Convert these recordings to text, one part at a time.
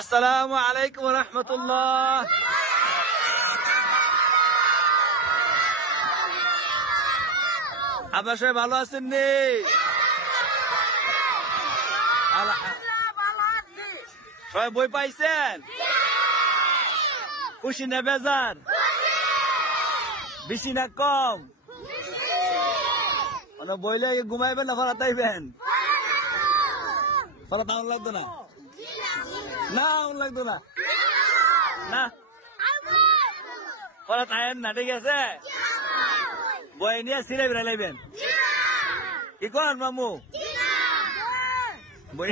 আসসালামু আলাইকুম রহমতুল্লাহ। আপনার সবাই ভালো আছেন নি? সবাই বই পাইছেন? খুশি না বেজার? বেশি না কম? মানে বইলে ঘুমাইবেন না ফলা তাইবেন? ফলা তাউন লাগতো না? না লাগতো না না ফলা তাইন না, ঠিক আছে? বই নিয়ে সিরে বেড়ে লাইবেন। কি করেন মামু? বই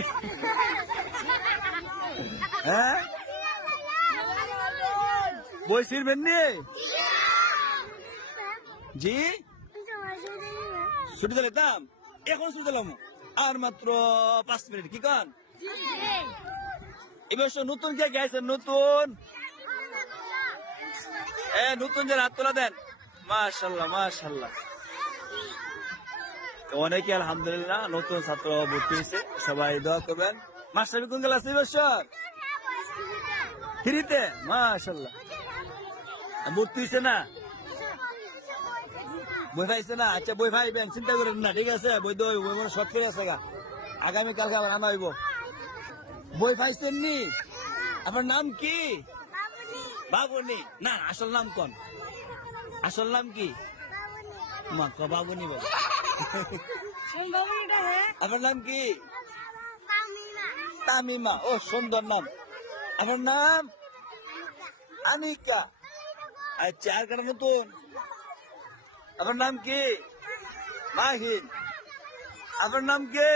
হ্যাঁ বই ছিড়বেন নি? জি ছুটি দিলাম, এখন ছুটি দিলাম আর মাত্র 5 মিনিট। কি কন এবার নতুন কে গেছেন? নতুন নতুন যে হাত তোলা দেন। মাশাল্লাহ মাশাল্লাহ, অনেকে আলহামদুলিল্লাহ নতুন ছাত্র ভর্তি হয়েছে। সবাই দোয়া করবেন। মাস্টার কোন ক্লাসে বছর? 3-তে। মাশাল্লাহ, ভর্তি হয়েছে না? বই পাইছে না? আচ্ছা বই পাইবেন, চিন্তা করেন না, ঠিক আছে? বই দই বই মনে শর্ট করে আছে গা, আগামীকালকে আবার আনা হইব। বই পাইছেন নি? আপনার নাম কি? বাবুনি না, আসল নাম কোন? আসল নাম কি? বাবুনি বাবু। আপনার নাম কি? তামিমা। ও সুন্দর নাম। আপনার নাম? আনিকা। আচ্ছা, আর কারণ নতুন? আপনার নাম কি? মাহিন। আপনার নাম কি?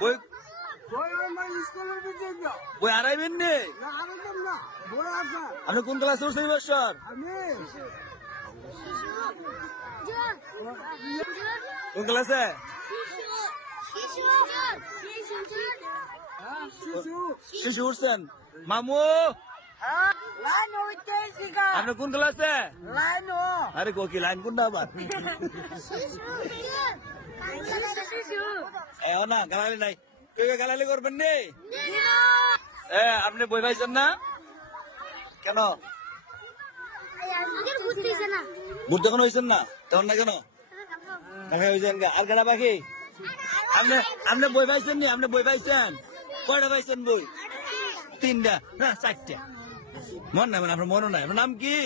বই বই হারাইবেন নি? আপনি কোন ক্লাসে উঠছেন বছর? কোন ক্লাসে? শিশু উঠছেন। মামু আপনি কোন ক্লাসে? আরে কি লাইন কোনটা আবার? না গালালি নাই, কেউ গালালি করবেন নি? আপনি বই পাইছেন না কেন? ভর্তি এখন হয়েছেন না তখন না কেন? আর কেনা পাখি আপনি বই পাইছেন নি? আপনি বই পাইছেন? কয়টা পাইছেন বই? 3টা না 4টা? মন নাই মানে আপনার মনে নাই? আপনার নাম কি?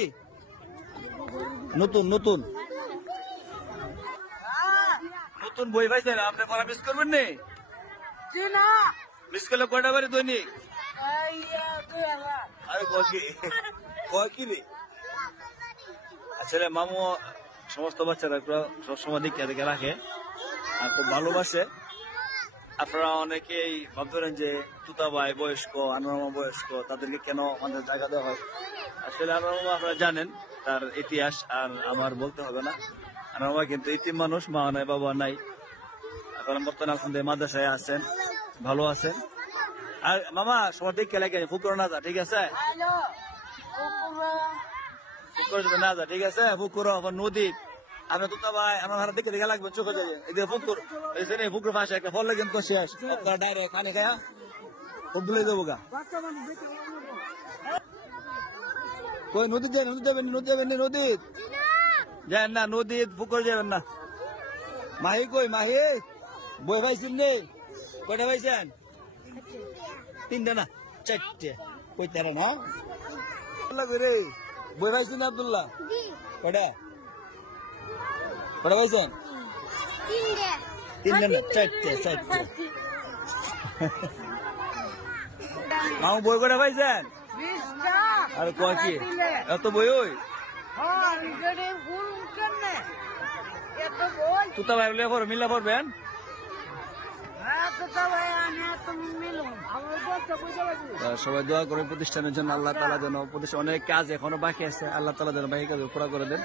নতুন নতুন নতুন বই পাইছেন আপনি? পড়া মিস করবেন নি? মিস করলে কয়টা বাড়ি দৈনিক? আরে কি রে? আসলে মামু সমস্ত বাচ্চারা সবসময় দিকে দেখে রাখে আর খুব ভালোবাসে। আপনারা অনেকেই ভাববেন যে তুতা ভাই বয়স্ক, আনোয়ার মামা বয়স্ক, তাদেরকে কেন আমাদের জায়গা দেওয়া হয়? আসলে আনোয়ার মামা আপনারা জানেন তার ইতিহাস, আর আমার বলতে হবে না। আনোয়ার মামা কিন্তু ইতিম মানুষ, মা নাই বাবা নাই। এখন বর্তমানে আলহামদুলিল্লাহ মাদ্রাসায় আছেন, ভালো আছেন। আর মামা সবার দিকে লাগে ফুকুর না যা, ঠিক আছে? ফুকুর না যা, ঠিক আছে? ফুকুর আবার নদী আপনার তুতা ভাই আমার হারা দেখে দেখে লাগবে চোখে যাবে। এদিকে ফুকুর ফুকুর পাশে একটা ফল কিন্তু শেষ ডাইরেক্ট খানে খায়া খুব ভুলে যাবো গা। কই নদী যাবেন? নদী যাবেন না? নদী যান না, নদী পুকুর যাবেন না। মাহি কই? মাহি বই পাইছেন নি? কয়টা পাইছেন? 3টা না 4টে? কই 13 না? রে বই পাইছেন না আব্দুল্লাহ? কয়টা পাইছেন? 3টা না 4টে? মামু বই কয়টা পাইছেন? আর কয় কি এত বই? ওই তুতা ভাই বলে মিল্লা পড়বেন। সবাই দোয়া করে প্রতিষ্ঠানের জন্য, আল্লাহ তাআলা যেন প্রতিষ্ঠান অনেক কাজ এখনো বাকি আছে, আল্লাহ তাআলা যেন বাকি কাজ পুরা করে দেন।